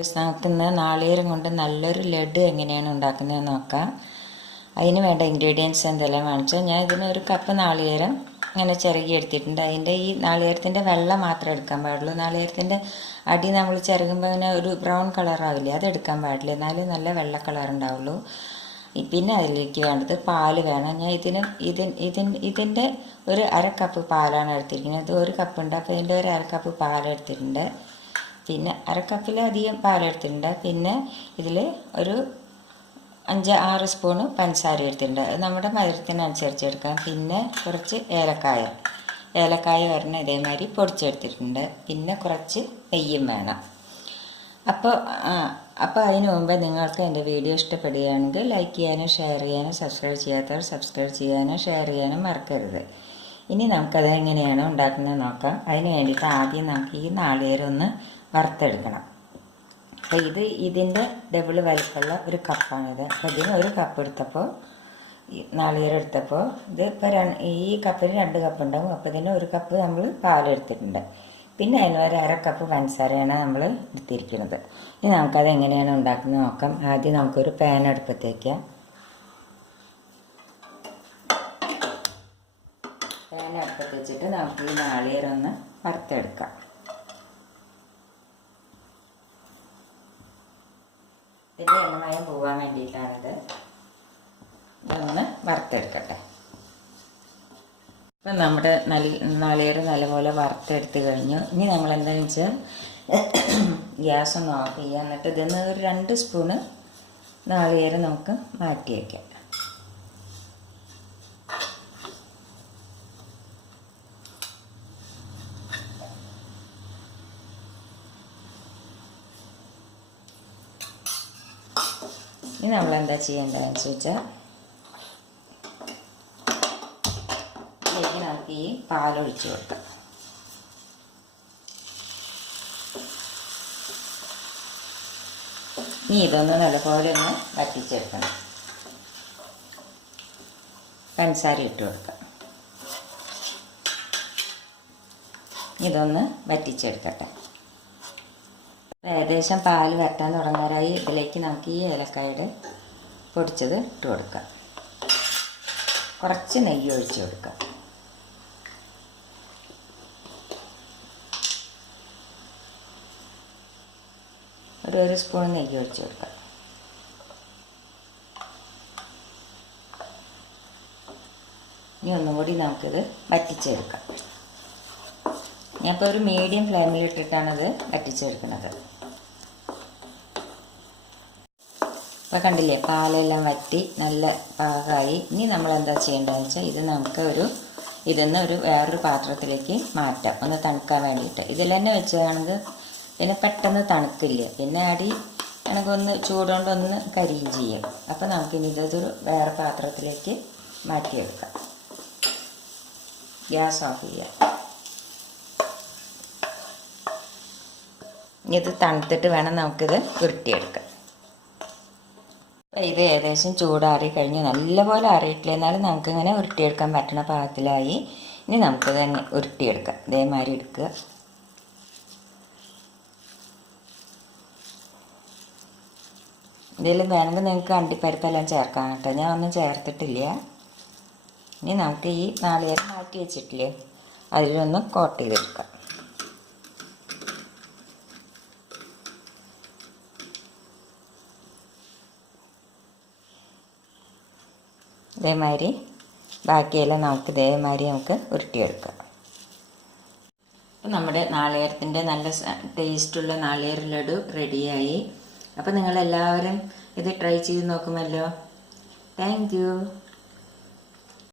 നമുക്ക് ഇന്ന് നാളികേരം കൊണ്ട് നല്ലൊരു ലഡു എങ്ങനെയാണ് ഉണ്ടാക്കുന്നതെന്ന് നോക്കാം. അതിന് വേണ്ട ഇൻഗ്രീഡിയൻസ് എന്തെല്ലാം കാണിച്ചാൽ ഞാൻ ഇതിനൊരു കപ്പ് നാളികേരം ഇങ്ങനെ ചിരകി എടുത്തിട്ടുണ്ട്. അതിൻ്റെ ഈ നാളികേരത്തിൻ്റെ വെള്ളം മാത്രമേ എടുക്കാൻ പാടുള്ളൂ. നാളികേരത്തിൻ്റെ അടി നമ്മൾ ചിരകുമ്പോൾ അങ്ങനെ ഒരു ബ്രൗൺ കളറാവില്ലേ, അത് എടുക്കാൻ പാടില്ല, എന്നാലും നല്ല വെള്ള കളർ ഉണ്ടാവുള്ളൂ. പിന്നെ അതിലേക്ക് വേണ്ടത് പാല് വേണം. ഞാൻ ഇതിൻ്റെ ഒരു അര കപ്പ് പാലാണ് എടുത്തിരിക്കുന്നത്. ഒരു കപ്പ് ഉണ്ട്, അപ്പോൾ ഇതിൻ്റെ ഒരു അര കപ്പ് പാലെടുത്തിട്ടുണ്ട്. പിന്നെ അരക്കപ്പിലധികം പാലെടുത്തിട്ടുണ്ട്. പിന്നെ ഇതിൽ ഒരു 5-6 സ്പൂണ് പഞ്ചസാര എടുത്തിട്ടുണ്ട്. അത് നമ്മുടെ മധുരത്തിനനുസരിച്ച് എടുക്കാം. പിന്നെ കുറച്ച് ഏലക്കായ വരണ ഇതേമാതിരി പൊടിച്ചെടുത്തിട്ടുണ്ട്. പിന്നെ കുറച്ച് നെയ്യും വേണം. അപ്പോൾ അതിന് മുമ്പ് നിങ്ങൾക്ക് എൻ്റെ വീഡിയോ ഇഷ്ടപ്പെടുകയാണെങ്കിൽ ലൈക്ക് ചെയ്യാനും ഷെയർ ചെയ്യാനും, സബ്സ്ക്രൈബ് ചെയ്യാത്തവർ സബ്സ്ക്രൈബ് ചെയ്യാനും ഷെയർ ചെയ്യാനും മറക്കരുത്. ഇനി നമുക്കത് എങ്ങനെയാണ് ഉണ്ടാക്കുന്നത് നോക്കാം. അതിന് വേണ്ടിയിട്ട് ആദ്യം നമുക്ക് ഈ നാളികേരം ഒന്ന് വറുത്തെടുക്കണം. അപ്പോൾ ഇതിൻ്റെ ഡബിൾ വലിപ്പമുള്ള ഒരു കപ്പാണിത്. അപ്പോൾ ഇതിന് ഒരു കപ്പ് എടുത്തപ്പോൾ നാളികേരം എടുത്തപ്പോൾ ഇത് ഇപ്പോൾ ഈ കപ്പിന് 2 കപ്പ് ഉണ്ടാകും. അപ്പോൾ ഇതിന് ഒരു കപ്പ് നമ്മൾ പാലെടുത്തിട്ടുണ്ട്. പിന്നെ അതിന് ഒരു അര കപ്പ് പഞ്ചസാരയാണ് നമ്മൾ എടുത്തിരിക്കുന്നത്. ഇനി നമുക്കത് എങ്ങനെയാണ് ഉണ്ടാക്കുന്നത് നോക്കാം. ആദ്യം നമുക്കൊരു പാൻ അടുപ്പത്ത് വയ്ക്കാം. പാൻ അടുപ്പത്ത് വെച്ചിട്ട് നമുക്ക് ഈ നാളികേരം ഒന്ന് വറുത്തെടുക്കാം. ഇതിൻ്റെ എണ്ണമയം പോകാൻ വേണ്ടിയിട്ടാണിത്. ഇതൊന്ന് വറുത്തെടുക്കട്ടെ. ഇപ്പം നമ്മുടെ നാളികേരം നല്ലപോലെ വറുത്തെടുത്ത് കഴിഞ്ഞു. ഇനി നമ്മൾ എന്താണെന്ന് വെച്ചാൽ ഗ്യാസ് ഒന്ന് ഓഫ് ചെയ്യുക. എന്നിട്ട് ഇതിന്ന് ഒരു 2 സ്പൂണ് നാളികേരം നമുക്ക് മാറ്റി വയ്ക്കാം. ഇനി നമ്മളെന്താ ചെയ്യേണ്ടതെന്ന് ചോദിച്ചാൽ ഇതിലേക്ക് നമുക്ക് ഈ പാലൊഴിച്ച് കൊടുക്കാം. ഇനി ഇതൊന്ന് നല്ലപോലെ ഒന്ന് വറ്റിച്ചെടുക്കണം. പഞ്ചസാര ഇട്ട് കൊടുക്കാം. ഇതൊന്ന് വറ്റിച്ചെടുക്കട്ടെ. ഏകദേശം പാൽ വറ്റാൻ തുടങ്ങാറായി. ഇതിലേക്ക് നമുക്ക് ഈ ഏലക്കായുടെ പൊടിച്ചത് ഇട്ട് കൊടുക്കാം. കുറച്ച് നെയ്യ് ഒഴിച്ച് കൊടുക്കാം. ഒരു സ്പൂൺ നെയ്യ് ഒഴിച്ച് കൊടുക്കാം. ഇനി ഒന്നും കൂടി നമുക്കിത് വറ്റിച്ചെടുക്കാം. ഞാനിപ്പോൾ ഒരു മീഡിയം ഫ്ലെയിമിലിട്ടിട്ടാണിത് വറ്റിച്ചെടുക്കുന്നത്. അപ്പോൾ കണ്ടില്ലേ, പാലെല്ലാം വറ്റി നല്ല പാകമായി. ഇനി നമ്മൾ എന്താ ചെയ്യേണ്ടതെന്ന് വെച്ചാൽ ഇത് നമുക്ക് ഇതിന്ന് വേറൊരു പാത്രത്തിലേക്ക് മാറ്റാം, ഒന്ന് തണുക്കാൻ വേണ്ടിയിട്ട്. ഇതിൽ തന്നെ വെച്ചാണെങ്കിൽ പിന്നെ പെട്ടെന്ന് തണുക്കില്ല. പിന്നെ അടി ഒന്ന് ചൂടുകൊണ്ടൊന്ന് കരിയും ചെയ്യും. അപ്പോൾ നമുക്കിനി ഇതൊരു വേറെ പാത്രത്തിലേക്ക് മാറ്റിയെടുക്കാം. ഗ്യാസ് ഓഫ് ചെയ്യാം. ഇത് തണുത്തിട്ട് വേണം നമുക്കിത് ഉരുട്ടിയെടുക്കാം. ഇത് ഏകദേശം ചൂടാറി കഴിഞ്ഞ് നല്ലപോലെ അറിയിട്ടില്ല, എന്നാലും നമുക്കിങ്ങനെ ഉരുട്ടിയെടുക്കാൻ പറ്റുന്ന പാകത്തിലായി. ഇനി നമുക്കിത് തന്നെ ഉരുട്ടിയെടുക്കാം. ഇതേമാതിരി എടുക്കുക. ഇതിൽ വേണമെങ്കിൽ നിങ്ങൾക്ക് അണ്ടിപ്പരിപ്പെല്ലാം ചേർക്കാം കേട്ടോ. ഞാൻ ഒന്നും ചേർത്തിട്ടില്ല. ഇനി നമുക്ക് ഈ നാളികേരം മാറ്റി വെച്ചിട്ടില്ലേ, അതിലൊന്ന് കോട്ട് ചെയ്തെടുക്കാം. ഇതേമാതിരി ബാക്കിയെല്ലാം നമുക്ക് ഇതേമാതിരി ഉരുട്ടിയെടുക്കാം. അപ്പോൾ നമ്മുടെ നാളികേരത്തിൻ്റെ നല്ല ടേസ്റ്റുള്ള നാളികേര ലഡു റെഡിയായി. അപ്പോൾ നിങ്ങളെല്ലാവരും ഇത് ട്രൈ ചെയ്ത് നോക്കുമല്ലോ. Thank you.